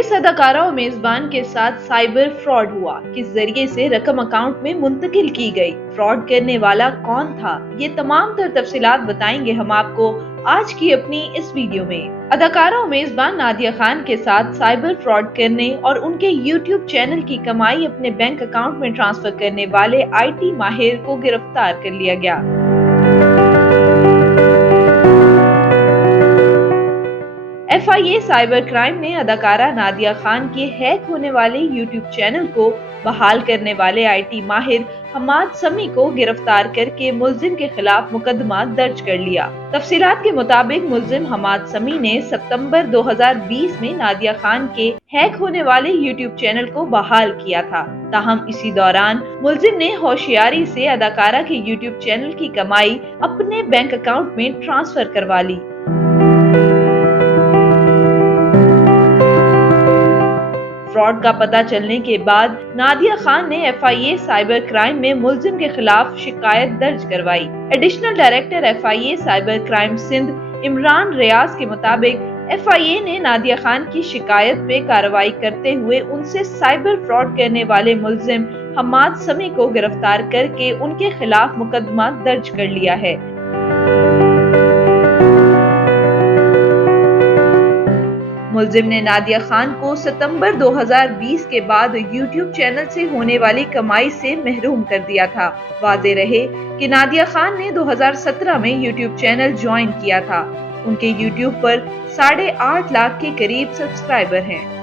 किस अदाकारा और मेजबान के साथ साइबर फ्रॉड हुआ, किस जरिए से रकम अकाउंट में मुंतकिल की गई, फ्रॉड करने वाला कौन था, ये तमाम तर तफसीलात बताएंगे हम आपको आज की अपनी इस वीडियो में। अदाकारा और मेजबान नादिया खान के साथ साइबर फ्रॉड करने और उनके YouTube चैनल की कमाई अपने बैंक अकाउंट में ट्रांसफर करने वाले IT माहिर को गिरफ्तार कर लिया गया। FIA साइबर क्राइम ने अदाकारा नादिया खान के हैक होने वाले YouTube चैनल को बहाल करने वाले IT माहिर हमाद समी को गिरफ्तार करके मुलजिम के खिलाफ मुकदमा दर्ज कर लिया। तफसीलात के मुताबिक मुलजिम हमाद समी ने सितंबर 2020 में नादिया खान के हैक होने वाले YouTube चैनल को बहाल किया था। ताहम इसी दौरान मुलजिम ने होशियारी से अदाकारा के YouTube चैनल की कमाई अपने बैंक अकाउंट में ट्रांसफर करवा ली। फ्रॉड का पता चलने के बाद नादिया खान ने FIA साइबर क्राइम में मुलजिम के खिलाफ शिकायत दर्ज करवाई। Additional director FIA cyber crime Sindh Imran Riaz के मुताबिक FIA ने नादिया खान की शिकायत पे कार्रवाई करते हुए उनसे साइबर फ्रॉड करने वाले मुलजिम हमाद समी को गिरफ्तार करके उनके खिलाफ मुकदमा दर्ज कर लिया है। मुलजिम ने नादिया खान को सितंबर 2020 के बाद YouTube चैनल से होने वाली कमाई से महरूम कर दिया था। वाज़ेह रहे कि नादिया खान ने 2017 में YouTube चैनल ज्वाइन किया था। उनके YouTube पर 8.5 लाख के करीब सब्सक्राइबर हैं।